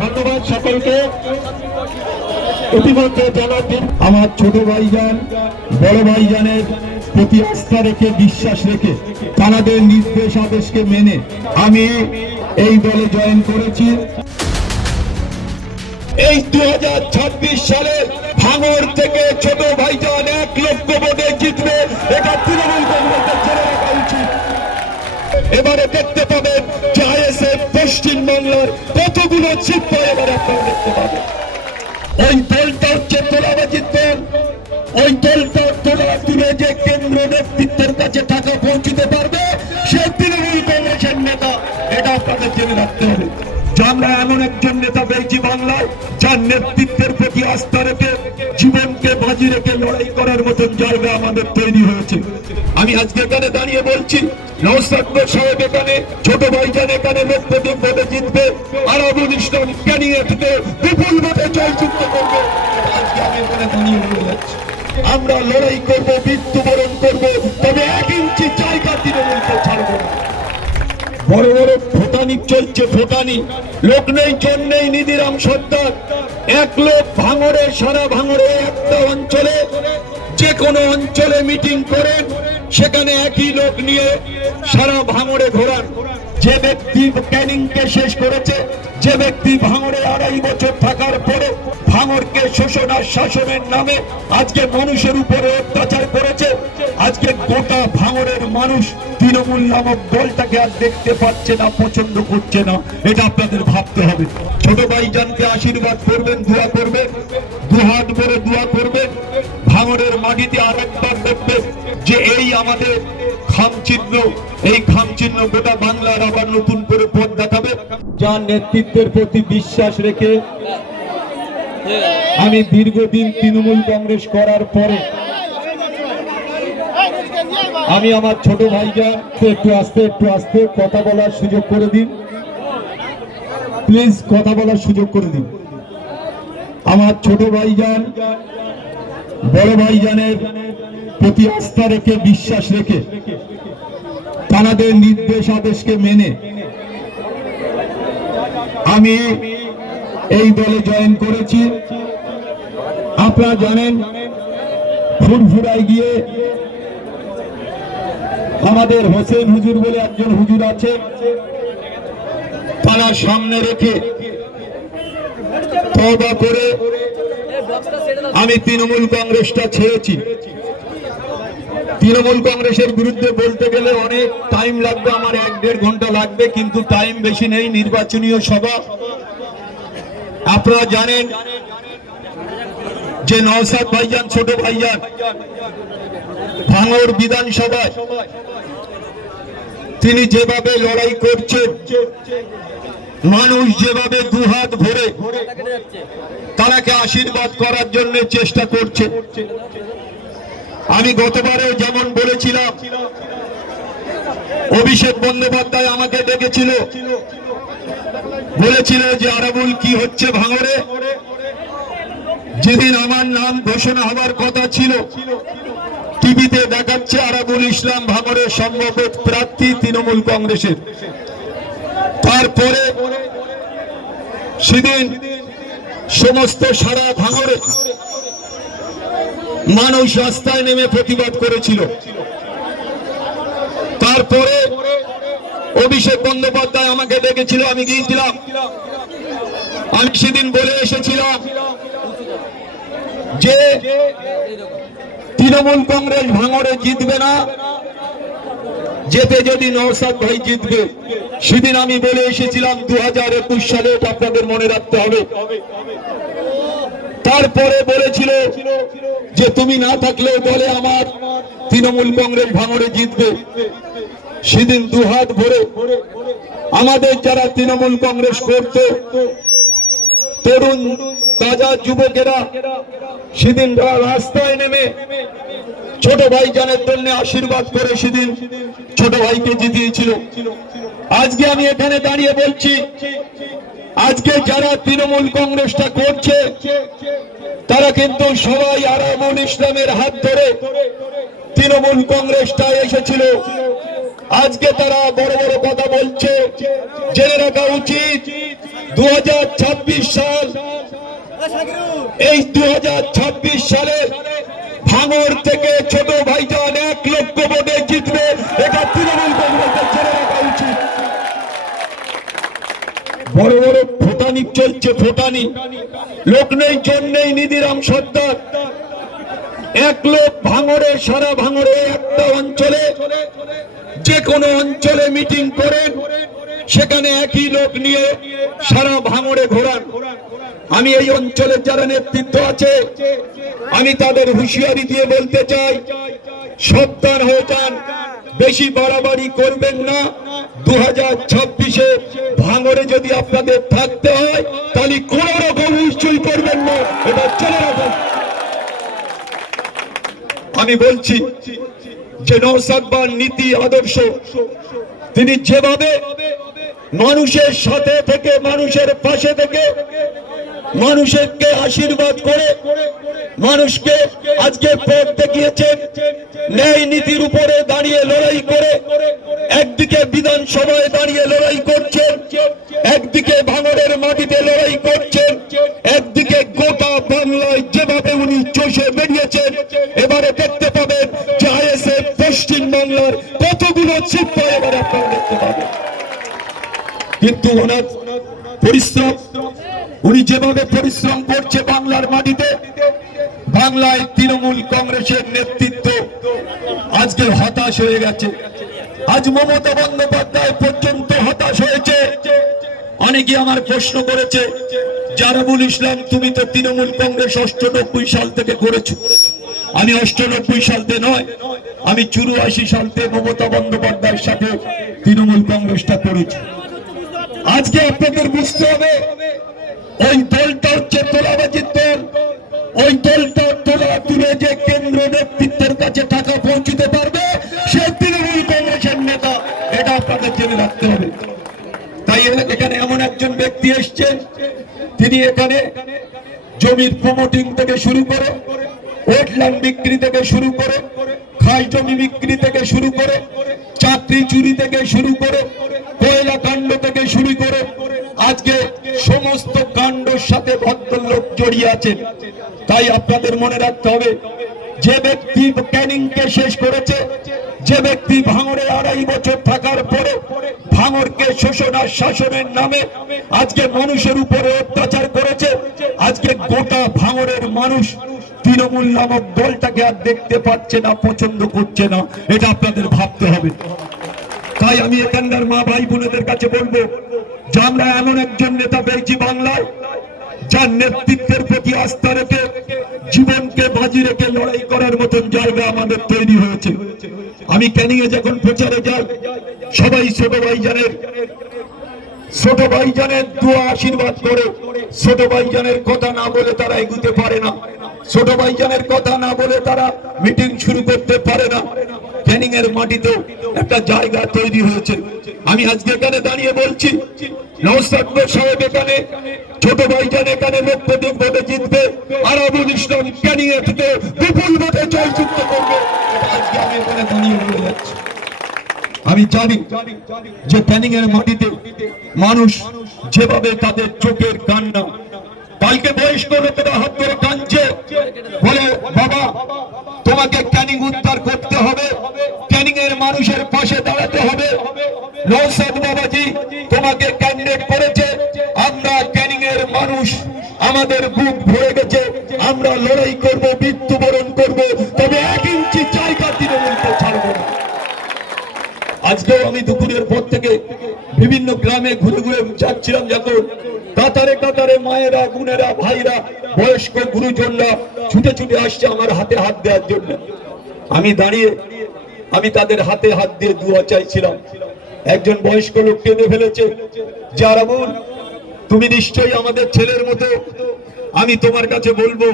ধন্যবাদ সকলকে। ইতিমধ্যে জানাতেন আমার ছোট ভাইজান বড় ভাইজানের প্রতি আস্থা রেখে বিশ্বাস রেখে তাদের নির্দেশ আদেশকে মেনে আমি এই দলে জয়েন করেছি। এই 2026 সালে ভাঙড় থেকে ছোট ভাইজান 1 লক্ষ ভোটে জিতবে, এটা তৃণমূল কংগ্রেসের ছেড়ে রাখা উচিত। এবারে দেখতে পাবেন যে আইএসএফ পশ্চিমবাংলার কতগুলো জিত পায়, এবারে আপনারা দেখতে পাবেন। ওই দলটা হচ্ছে তোলাবাজির দল, ওই দলটা তোলা তুলে যে কেন্দ্র নেতৃত্বের কাছে টাকা পৌঁছতে পারবে সে তৃণমূল কংগ্রেসের নেতা, এটা আপনাদের জেনে রাখতে হবে। আমরা এমন একজন নেতা পেয়েছি বাংলায় যার নেতৃত্বের প্রতি আস্থা রেখে জীবনকে বাজি রেখে লড়াই করার মতন জায়গা আমাদের তৈরি হয়েছে। আমি আজকে এখানে দাঁড়িয়ে বলছি নওশাদ সাহেব এখানে, ছোট ভাইজান এখানে লক্ষ্যদীপ ভোটে জিতবে, আরাবুল ইসলাম ক্যানিংয়ে থেকে বিপুল ভোটে জয়যুক্ত করবে। আজকে আমি এখানে দাঁড়িয়ে বলে যাচ্ছি আমরা লড়াই করবো, মৃত্যুবরণ করবো, তবে 1 ইঞ্চি জায়গা তৃণমূলকে ছাড়বো না। বড় বড় ভোটানি চলছে, ভোটানি লোক নেই, জন নেই। নিধিরাম সর্দার এক লোক ভাঙড়ে, সারা ভাঙড়ে একটা অঞ্চলে যে কোনো অঞ্চলে মিটিং করেন, সেখানে একই লোক নিয়ে সারা ভাঙড়ে ঘোরান। যে ব্যক্তি ক্যানিংকে শেষ করেছে, যে ব্যক্তি ভাঙড়ে 2.5 বছর থাকার পরে ভাঙড়কে শোষণ আর শাসনের নামে আজকে মানুষের উপরে অত্যাচার করেছে, আজকে গোটা ভাঙড়ের মানুষ তৃণমূল নামক দলটাকে আর দেখতে পাচ্ছে না, পছন্দ করছে না। এটা আপনাদের ভাবতে হবে। ছোট ভাইজানকে আশীর্বাদ করবেন, দোয়া করবেন, 2 হাত ভরে দোয়া করবেন। ভাঙড়ের মাটিতে আরেকবার দেখবেন যে এই আমাদের খামচিহ্ন, এই খামচিহ্ন গোটা বাংলার আবার নতুন করে পথ দেখাবে। যার নেতৃত্বের প্রতি বিশ্বাস রেখে আমি দীর্ঘদিন তৃণমূল কংগ্রেস করার পরে আমি আমার ছোট ভাইজান একটু আস্তে কথা বলার সুযোগ করে দিন, প্লিজ কথা বলার সুযোগ করে দিন। আমার ছোট ভাইজান বড় ভাইজানের প্রতি আস্থা রেখে বিশ্বাস রেখে তাদের নির্দেশ আদেশকে মেনে আমি এই দলে জয়েন করেছি। আপনারা জানেন ফুরফুরায় গিয়ে আমাদের হোসেন হুজুর বলে একজন হুজুর আছে, তারা সামনে রেখে তওবা করে আমি তৃণমূল কংগ্রেসটা ছেড়েছি। তৃণমূল কংগ্রেসের বিরুদ্ধে বলতে গেলে অনেক টাইম লাগবে, আমার 1-1.5 ঘন্টা লাগবে, কিন্তু টাইম বেশি নেই। নির্বাচনীয় সভা আপনারা জানেন যে নওশাদ ভাইজান ছোট ভাইজান ভাঙড় বিধানসভায় তিনি যেভাবে লড়াই করছেন, মানুষ যেভাবে 2 হাত ভরে তারাকে আশীর্বাদ করার জন্য চেষ্টা করছে। আমি গতবারেও যেমন বলেছিলাম, অভিষেক বন্দ্যোপাধ্যায় আমাকে ডেকেছিল, বলেছিল যে আরাবুল কি হচ্ছে ভাঙড়ে। যেদিন আমার নাম ঘোষণা হওয়ার কথা ছিল, টিভিতে দেখাচ্ছে আরাবুল ইসলাম ভাঙড়ের সম্ভাব্য প্রার্থী তৃণমূল কংগ্রেসের। তারপরে সেদিন সমস্ত সারা ভাঙড়ে মানুষ রাস্তায় নেমে প্রতিবাদ করেছিল। তারপরে অভিষেক বন্দ্যোপাধ্যায় আমাকে ডেকেছিল, আমি গিয়েছিলাম। আমি সেদিন বলে এসেছিলাম যে তৃণমূল কংগ্রেস ভাঙড়ে জিতবে না, যেতে যদি নওশাদ ভাই জিতবে। সেদিন আমি বলে এসেছিলাম 2021 সালে, এটা আপনাদের মনে রাখতে হবে। তারপরে বলেছিল যে তুমি না থাকলেও বলে আমার তৃণমূল কংগ্রেস ভাঙড়ে জিতবে। সেদিন 2 হাত ভরে আমাদের যারা তৃণমূল কংগ্রেস করত, তরুণ তাজা যুবকেরা সেদিন রাস্তায় নেমে ছোট ভাইজানের জন্য আশীর্বাদ করে সেদিন ছোট ভাইকে জিতিয়েছিল। আজকে আমি এখানে দাঁড়িয়ে বলছি, আজকে যারা তৃণমূল কংগ্রেসটা করছে তারা কিন্তু সবাই আরাবুল ইসলামের হাত ধরে তৃণমূল কংগ্রেসটা এসেছিল। আজকে তারা বড় বড় কথা বলছে, জেনে রাখা উচিত 2026 সাল, এই 2026 সালে ভাঙড় থেকে ছোট ভাইজান 1 লক্ষ ভোটে জিতবে, এটা তৃণমূল কংগ্রেসের জেনে রাখা উচিত। বড় বড় ফোটানি চলছে, ফোটানি লোক নেই, জন নেই, নিধিরাম সর্দার 1 লোক ভাঙড়ে, সারা ভাঙড়ে একটা অঞ্চলে, যে কোনো অঞ্চলে মিটিং করেন, সেখানে একই লোক নিয়ে সারা ভাঙড়ে ঘোরান। আমি এই অঞ্চলের যারা নেতৃত্ব আছে, আমি তাদের হুঁশিয়ারি দিয়ে বলতে চাই, সাবধান হয়ে যান, বেশি বাড়াবাড়ি করবেন না। 2026-এ ভাঙড়ে যদি আপনাদের থাকতে হয়, তাহলে কোন রকম নিশ্চয় করবেন না, এটা চলে রাখুন। আমি বলছি যে নওশাদ বার নীতি আদর্শ, তিনি যেভাবে মানুষের সাথে থেকে, মানুষের পাশে থেকে, মানুষকে আশীর্বাদ করে মানুষকে আজকে পথ দেখিয়েছেন, ন্যায় নীতির উপরে দাঁড়িয়ে লড়াই করে, একদিকে বিধানসভায় দাঁড়িয়ে লড়াই করছেন, একদিকে ভাঙড়ের মাটিতে লড়াই করছেন, একদিকে গোটা বাংলায় যেভাবে উনি চষে বেরিয়েছেন, এবারে দেখতে পাবেন যে আইএসএফ পশ্চিম বাংলার কতগুলো চিত্র এবারে আপনারা দেখতে পাবেন। কিন্তু ওনার পরিশ্রম, উনি যেভাবে পরিশ্রম করছে বাংলার মাটিতে, বাংলায় তৃণমূল কংগ্রেসের নেতৃত্ব আজকে হতাশ হয়ে গেছে। আজ মমতা বন্দ্যোপাধ্যায় পর্যন্ত হতাশ হয়েছে। অনেকে আমার প্রশ্ন করেছে, জারাবুল ইসলাম তুমি তো তৃণমূল কংগ্রেস 98 সাল থেকে করেছো। আমি 98 সালতে নয়, আমি 84 সালতে মমতা বন্দ্যোপাধ্যায়ের সাথে তৃণমূল কংগ্রেসটা করেছি। আজকে আপনাদের বুঝতে হবে, ওই দলটা হচ্ছে তোলাবাজির দল। ওই দলটা তোলা তুলে যে কেন্দ্র নেতৃত্বের কাছে টাকা পৌঁছতে পারবে, সে তৃণমূল কংগ্রেসের নেতা, এটা আপনাদের জেনে রাখতে হবে। তাই এখানে এমন একজন ব্যক্তি এসছেন, তিনি এখানে জমির প্রমোটিং থেকে শুরু করে, ওয়েটল্যান্ড বিক্রি থেকে শুরু করে, খাস জমি বিক্রি থেকে শুরু করে, চাকরি চুরি থেকে শুরু করে, কয়লা কাণ্ড থেকে শুরু করে, আজকে সমস্ত কাণ্ডের সাথে ভদ্রলোক জড়িয়ে আছেন। তাই আপনাদের মনে রাখতে হবে, যে ব্যক্তি ক্যানিংকে শেষ করেছে, যে ব্যক্তি ভাঙড়ে 2.5 বছর থাকার পরে ভাঙড়কে শোষণ আর শাসনের নামে আজকে মানুষের উপরে অত্যাচার করেছে, আজকে গোটা ভাঙড়ের মানুষ তৃণমূল নামক দলটাকে আর দেখতে পাচ্ছে না, পছন্দ করছে না, এটা আপনাদের ভাবতে হবে। তাই আমি এখানকার মা ভাই বোনেদের কাছে বলবো যে আমরা এমন একজন নেতা পেয়েছি বাংলায়, যার নেতৃত্বের প্রতি আস্থা রেখে, জীবনকে বাজি রেখে লড়াই করার মতন জায়গা আমাদের তৈরি হয়েছে। আমি ক্যানিংয়ে যখন প্রচারে যাই, সবাই ছোট ভাইজানের দোয়া আশীর্বাদ করে। ছোট ভাইজানের কথা না বলে তারা এগুতে পারে না, ছোট ভাইজানের কথা না বলে তারা মিটিং শুরু করতে পারে না। ক্যানিং এর মাটিতে একটা জায়গা তৈরি হয়েছে। আমি আজকে এখানে দাঁড়িয়ে বলছি, নওশাদ সাহেব এখানে, ছোট ভাইজান এখানে লক্ষাধিক ভোটে জিতবে, আরাবুল ইসলাম ক্যানিং এ থেকে বিপুল ভোটে জয়যুক্ত করবে। আজকে আমি এখানে দাঁড়িয়ে বলে যাচ্ছি। আমি জানি যে ক্যানিং এর মাটিতে মানুষ যেভাবে তাদের চোখের কান্না, কালকে বয়স্ক লোকেরা হাত ধরে কাঁদছে, বলে বাবা তোমাকে ক্যানিং উদ্ধার করতে হবে, ক্যানিং এর মানুষের পাশে দাঁড়াতে হবে। নওশাদ বাবাজি তোমাকে ক্যান্ডিডেট করেছে, আমরা ক্যানিং এর মানুষ, আমাদের বুক ভরে গেছে, আমরা লড়াই করব, মৃত্যুবরণ করব, তবে 1 ইঞ্চি জায়গা তৃণমূলকে ছাড়ব না। আজকেও আমি দুপুরের পর থেকে বিভিন্ন গ্রামে ঘুরে ঘুরে যাচ্ছিলাম, যখন কাতারে কাতারে মায়েরা, বোনেরা, ভাইরা, বয়স্ক গুরুজনরা ছুটে ছুটে আসছে আমার হাতে হাত দেওয়ার জন্য। আমি দাঁড়িয়ে আমি তাদের হাতে হাত দিয়ে দোয়া চাইছিলাম। একজন বয়স্ক লোক কেঁদে ফেলেছে, যারা বল তুমি নিশ্চয়ই আমাদের ছেলের মতো, আমি তোমার কাছে বলবো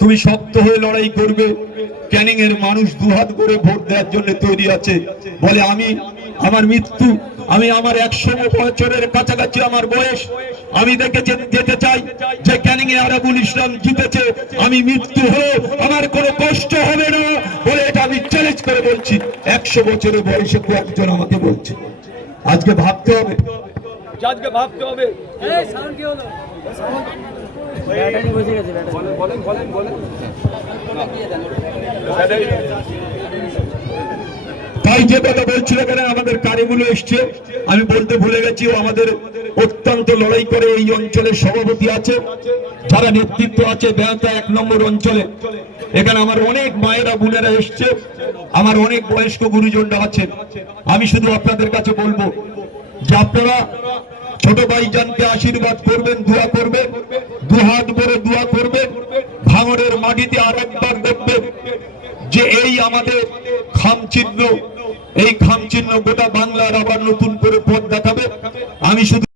তুমি শক্ত হয়ে লড়াই করবে। ক্যানিং এর মানুষ 2 হাত করে ভোট দেওয়ার জন্য তৈরি আছে। বলে আমি আমার মৃত্যু, আমি আমার 100 বছরের কাছাকাছি আমার বয়স, আমি যেতে চাই যে ক্যানিং এ আরাবুল ইসলাম জিতেছে, আমি মৃত্যু হলেও আমার কোনো কষ্ট হবে না বলে এটা আমি চ্যালেঞ্জ করে বলছি। 100 বছরের বয়সে একজন আমাকে বলছে। আজকে ভাবতে হবে জাজকে ভাবতে হবে। তাই যে কথা বলছিল এখানে আমাদের কারিগুলো এসছে, আমি বলতে ভুলে গেছি, ও আমাদের অত্যন্ত লড়াই করে এই অঞ্চলের সভাপতি আছে, যারা নেতৃত্ব আছে বেহাতা 1 নম্বর অঞ্চলে। এখানে আমার অনেক মায়েরা বোনেরা এসছে, আমার অনেক বয়স্ক গুরুজনরা আছেন। আমি শুধু আপনাদের কাছে বলবো যে আপনারা ছোট ভাইজানকে আশীর্বাদ করবেন, দোয়া করবেন, দুহাত ভরে দোয়া করবেন। ভাঙড়ের মাটিতে আর একবার দেখবেন যে এই আমাদের খামচিহ্ন, এই খামচিহ্ন গোটা বাংলার আবার নতুন করে পথ দেখাবে। আমি শুধু